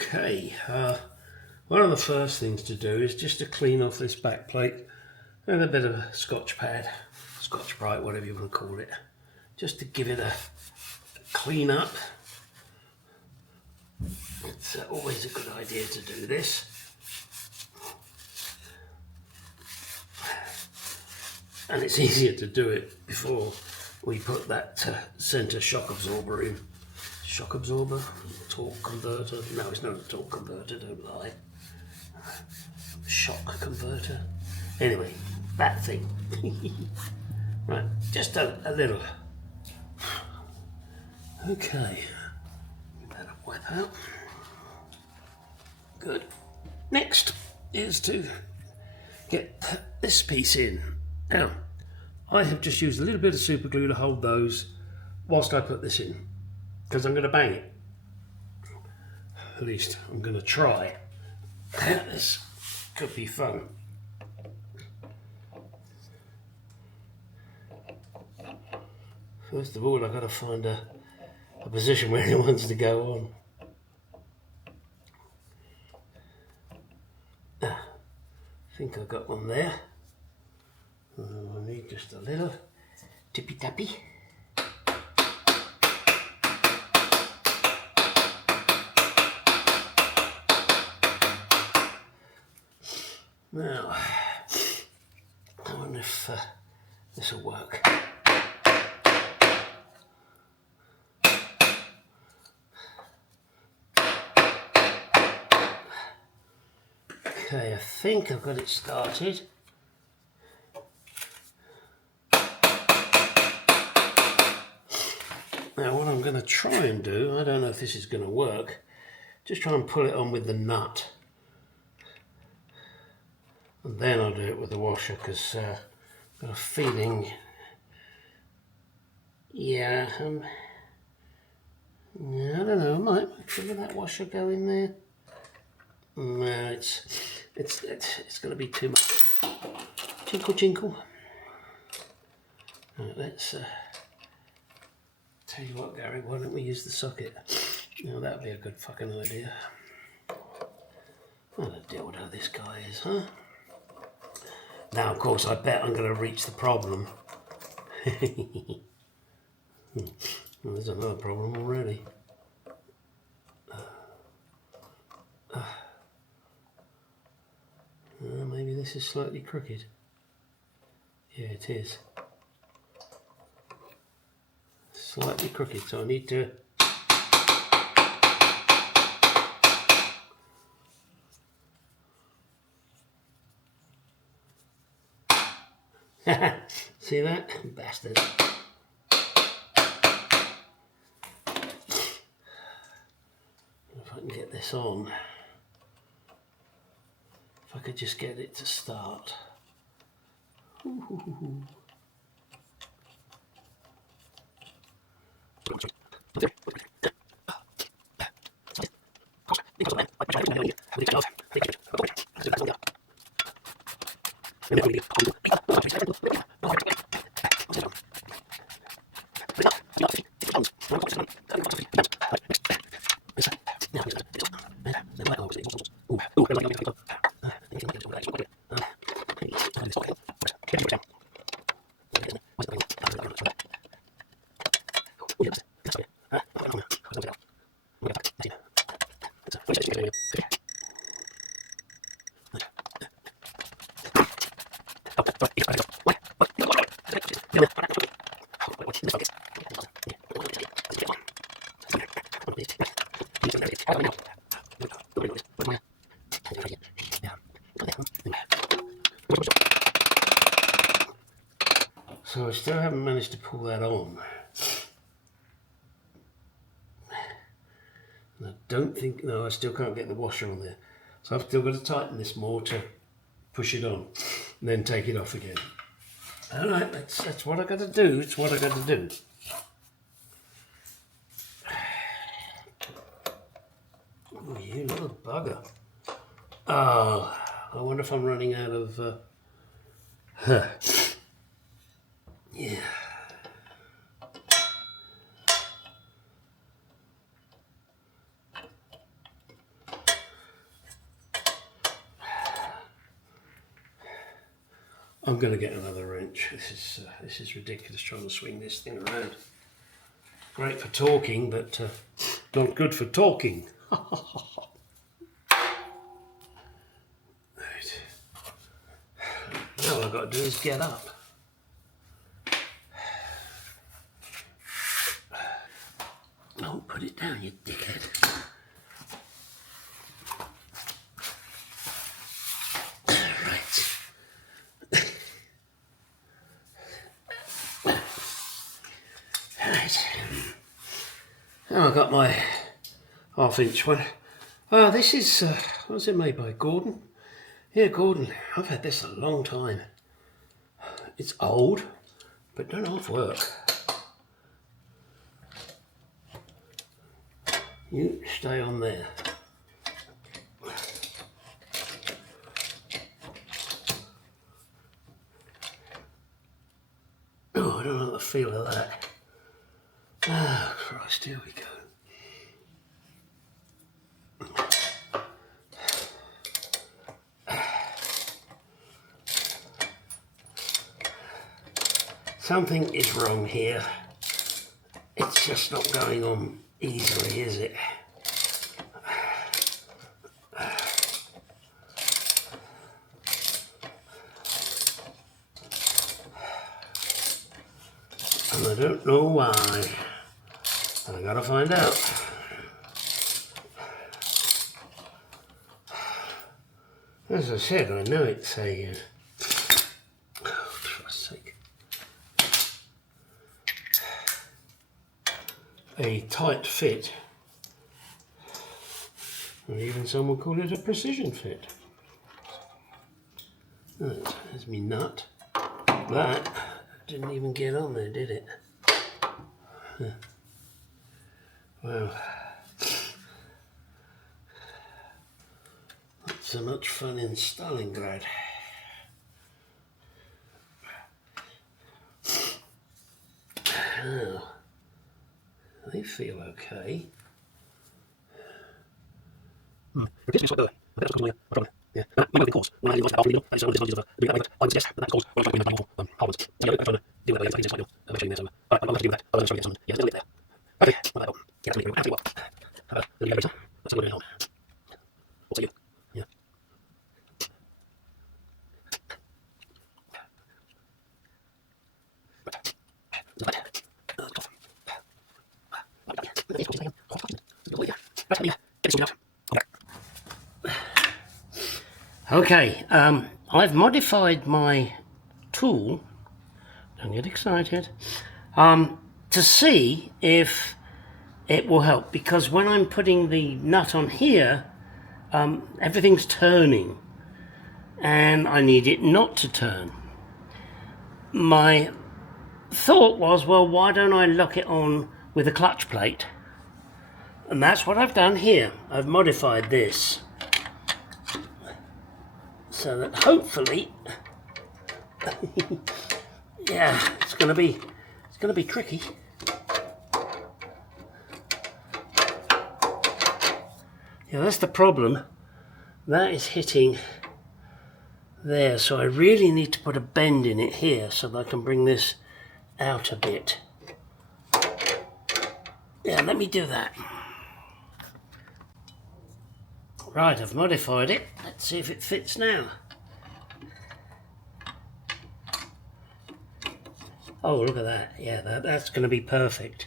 Okay, one of the first things to do is just to clean off this back plate with a bit of a Scotch pad, Scotch Brite, whatever you want to call it, just to give it a clean up. It's always a good idea to do this. And it's easier to do it before we put that centre shock absorber in. Shock absorber? Torque converter? No, it's not a torque converter, don't lie. Shock converter. Anyway, that thing. Right, just a little. Okay, better wipe out. Good. Next is to get this piece in. Now, I have just used a little bit of super glue to hold those whilst I put this in, because I'm going to bang it. At least I'm going to try. This could be fun. First of all, I've got to find a position where it wants to go on. I think I've got one there. I need just a little tippy tappy. Now, I wonder if this will work. Okay, I think I've got it started. Now what I'm going to try and do, I don't know if this is going to work, just try and pull it on with the nut. And then I'll do it with the washer, because I've got a feeling, yeah, I don't know, I might figure that washer go in there. No, it's going to be too much. Tinkle, tinkle. Right, let's tell you what, Gary, why don't we use the socket? Now that'd be a good fucking idea. What a dildo this guy is, huh? Now, of course, I bet I'm going to reach the problem. Well, there's another problem already. Maybe this is slightly crooked. Yeah, it is. Slightly crooked, so I need to... See that? Bastard. If I can get this on. If I could just get it to start. Ooh. So I still haven't managed to pull that on. And I don't think, no, I still can't get the washer on there. So I've still got to tighten this more to push it on and then take it off again. All right, that's what I got to do. It's what I got to do. Oh, you little bugger. Oh, I wonder if I'm running out of... Yeah. I'm going to get another wrench. This is ridiculous trying to swing this thing around. Great for talking, but not good for talking. Right. Now all I've got to do is get up. Don't put it down, you dickhead. Now I've got my 1/2 inch one. Oh, this is, what was it made by? Gordon? Yeah, Gordon. I've had this a long time. It's old, but don't half work. You stay on there. Oh, I don't know the feel of that. Oh, Christ, here we go. Something is wrong here. It's just not going on easily, is it? And I don't know why. And I gotta find out. As I said, I know it's a oh, for Christ's sake, a tight fit, or even some would call it a precision fit. There's me nut. That didn't even get on there, did it? Well, not so much fun in Stalingrad. Oh, they feel okay. Yeah, maybe the cause. When I was after I saw this of the I was yes, that cause when I was trying to problems. So I'm trying to deal with it. I'm eventually there. I'm going to do that. I'm going to get some. Yeah, there. Okay, well, yeah, that's really well. Let's go down. We'll see you. Yeah. Okay, I've modified my tool, don't get excited, to see if it will help, because when I'm putting the nut on here, everything's turning and I need it not to turn. My thought was, well, why don't I lock it on with a clutch plate? And that's what I've done here. I've modified this so that hopefully yeah, it's gonna be tricky. Yeah, that's the problem. That is hitting there, so I really need to put a bend in it here so that I can bring this out a bit. Yeah, let me do that. Right, I've modified it. Let's see if it fits now. Oh, look at that. Yeah, that's going to be perfect.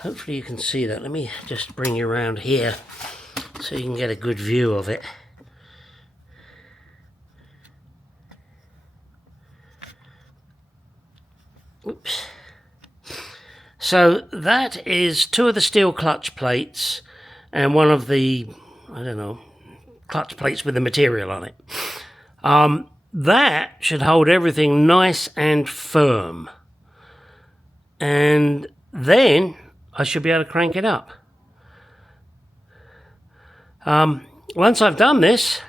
Hopefully you can see that. Let me just bring you around here so you can get a good view of it. Oops. So that is 2 of the steel clutch plates and one of the, I don't know, clutch plates with the material on it. That should hold everything nice and firm. And then I should be able to crank it up. Once I've done this,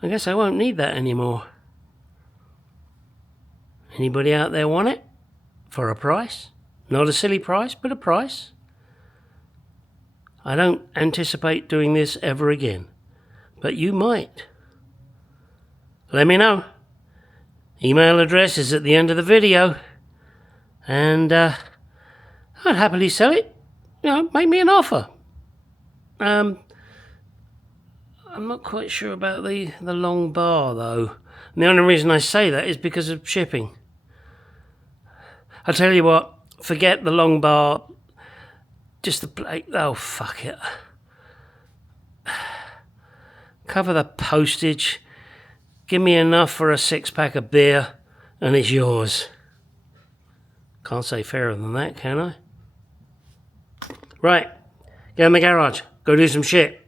I guess I won't need that anymore. Anybody out there want it? For a price? Not a silly price, but a price. I don't anticipate doing this ever again, but you might. let me know. Email address is at the end of the video. And I'd happily sell it. You know, make me an offer. I'm not quite sure about the long bar, though. And the only reason I say that is because of shipping. I tell you what, forget the long bar. Just the plate. Oh, fuck it. Cover the postage. Give me enough for a 6-pack of beer, and it's yours. Can't say fairer than that, can I? Right, get in the garage. Go do some shit.